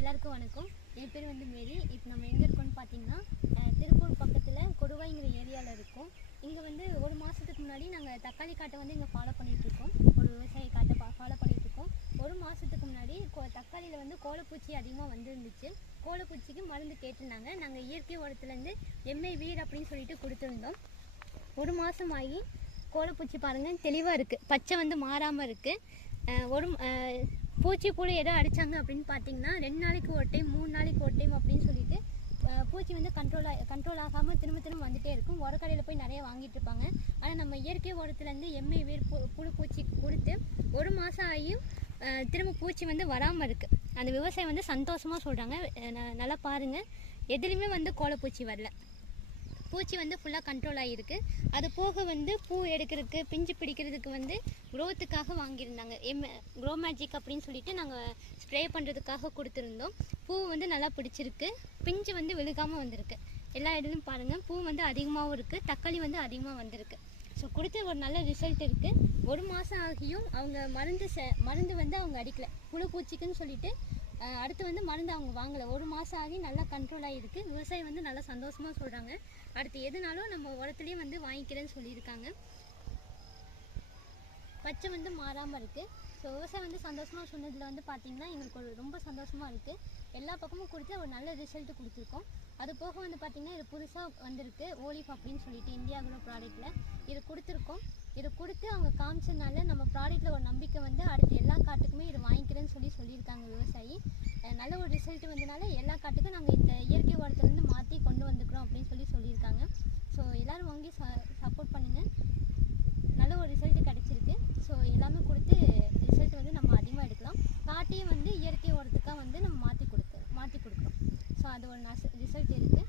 எல்லாருக்கும் வணக்கம். என் பேர் வந்து மேரி. இப்போ நம்ம எங்கே இருக்கோம்னு பார்த்தீங்கன்னா திருப்பூர் பக்கத்தில் கொடுவாய்ங்கிற ஏரியாவில் இருக்கோம். இங்கே வந்து ஒரு மாதத்துக்கு முன்னாடி நாங்கள் தக்காளி காட்டை வந்து இங்கே ஃபாலோ பண்ணிகிட்ருக்கோம். ஒரு விவசாய காட்டை ஃபாலோ பண்ணிகிட்ருக்கோம். ஒரு மாதத்துக்கு முன்னாடி தக்காளியில் வந்து கோலப்பூச்சி அதிகமாக வந்துருந்துச்சு. கோலப்பூச்சிக்கு மருந்து கேட்டிருந்தாங்க. நாங்கள் இயற்கை உரத்துலேருந்து எம்ஐ வீர் அப்படின்னு சொல்லிட்டு கொடுத்துருந்தோம். ஒரு மாதம் ஆகி கோலப்பூச்சி பாருங்கள் தெளிவாக இருக்குது, பச்சை வந்து மாறாமல் இருக்குது. ஒரு பூச்சி புழு எதோ அடித்தாங்க அப்படின்னு பார்த்தீங்கன்னா 2 நாளைக்கு ஒரு டைம் 3 நாளைக்கு ஒரு டைம் அப்படின்னு சொல்லிட்டு பூச்சி வந்து கண்ட்ரோல் ஆகாமல் திரும்ப வந்துகிட்டே இருக்கும். உரக்கடையில் போய் நிறைய வாங்கிட்டு இருப்பாங்க. ஆனால் நம்ம இயற்கை உரத்துலேருந்து எம்ஐ வேர் புழு பூச்சி கொடுத்து ஒரு மாதம் ஆகியும் திரும்ப பூச்சி வந்து வராமல் இருக்குது. அந்த விவசாயம் வந்து சந்தோஷமாக சொல்கிறாங்க. நல்லா பாருங்கள், எதுலேயுமே வந்து கோலப்பூச்சி வரல. பூச்சி வந்து ஃபுல்லாக கண்ட்ரோல் ஆகிருக்கு. அது போக வந்து பூ எடுக்கிறதுக்கு பிஞ்சு பிடிக்கிறதுக்கு வந்து க்ரோத்துக்காக வாங்கியிருந்தாங்க. க்ரோ மேஜிக் அப்படின்னு சொல்லிட்டு நாங்கள் ஸ்ப்ரே பண்ணுறதுக்காக கொடுத்துருந்தோம். பூ வந்து நல்லா பிடிச்சிருக்கு, பிஞ்சு வந்து விழுகாமல் வந்திருக்கு. எல்லா இடத்துலையும் பாருங்கள், பூ வந்து அதிகமாகவும் இருக்குது, தக்காளி வந்து அதிகமாக வந்திருக்கு. ஸோ கொடுத்து ஒரு நல்ல ரிசல்ட் இருக்குது. ஒரு மாதம் ஆகியும் அவங்க மருந்து வந்து அவங்க அடிக்கலை. புழு பூச்சிக்குன்னு சொல்லிட்டு அடுத்து வந்து மருந்து அவங்க வாங்கலை. ஒரு மாதம் ஆகி நல்லா கண்ட்ரோல் ஆகிருக்கு. விவசாயி வந்து நல்லா சந்தோஷமாக சொல்கிறாங்க. அடுத்து எதுனாலும் நம்ம உரத்துலேயே வந்து வாங்கிக்கிறேன்னு சொல்லியிருக்காங்க. பச்சை வந்து மாறாமல் இருக்குது. ஸோ விவசாயம் வந்து சந்தோஷமாக சொன்னதில் வந்து பார்த்திங்கன்னா எங்களுக்கு ரொம்ப சந்தோஷமாக இருக்குது. எல்லா பக்கமும் கொடுத்து ஒரு நல்ல ரிசல்ட்டு கொடுத்துருக்கோம். அது போக வந்து பார்த்திங்கன்னா இது புதுசாக வந்திருக்கு ஓலிஃப் அப்படின்னு சொல்லிட்டு இந்தியா குரோ ப்ராடக்ட்டில் இது கொடுத்துருக்கோம். இது கொடுத்து அவங்க காமிச்சதுனால நம்ம ப்ராடக்ட்டில் ஒரு நம்பிக்கை வந்து அடுத்து எல்லா காட்டுக்குமே இது வாங்கிக்கிறேன்னு சொல்லியிருக்காங்க விவசாயி. நல்ல ஒரு ரிசல்ட் வந்தனால எல்லா காட்டுக்கும் நாங்கள் இந்த இயற்கை உரத்துலேருந்து மாற்றி கொண்டு வந்துக்கிறோம் அப்படின்னு சொல்லியிருக்காங்க. ஸோ எல்லோரும் வாங்கி சப்போர்ட் பண்ணுங்கள். நல்ல ஒரு ரிசல்ட்டு கிடச்சிருக்கு. ஸோ எல்லாமே கொடுத்து ரிசல்ட் வந்து நம்ம அதிகமாக எடுக்கலாம். காட்டையும் வந்து இயற்கை உரத்துக்காக வந்து நம்ம மாற்றி கொடுக்குறோம். ஸோ அது ஒரு ரிசல்ட் இருக்குது.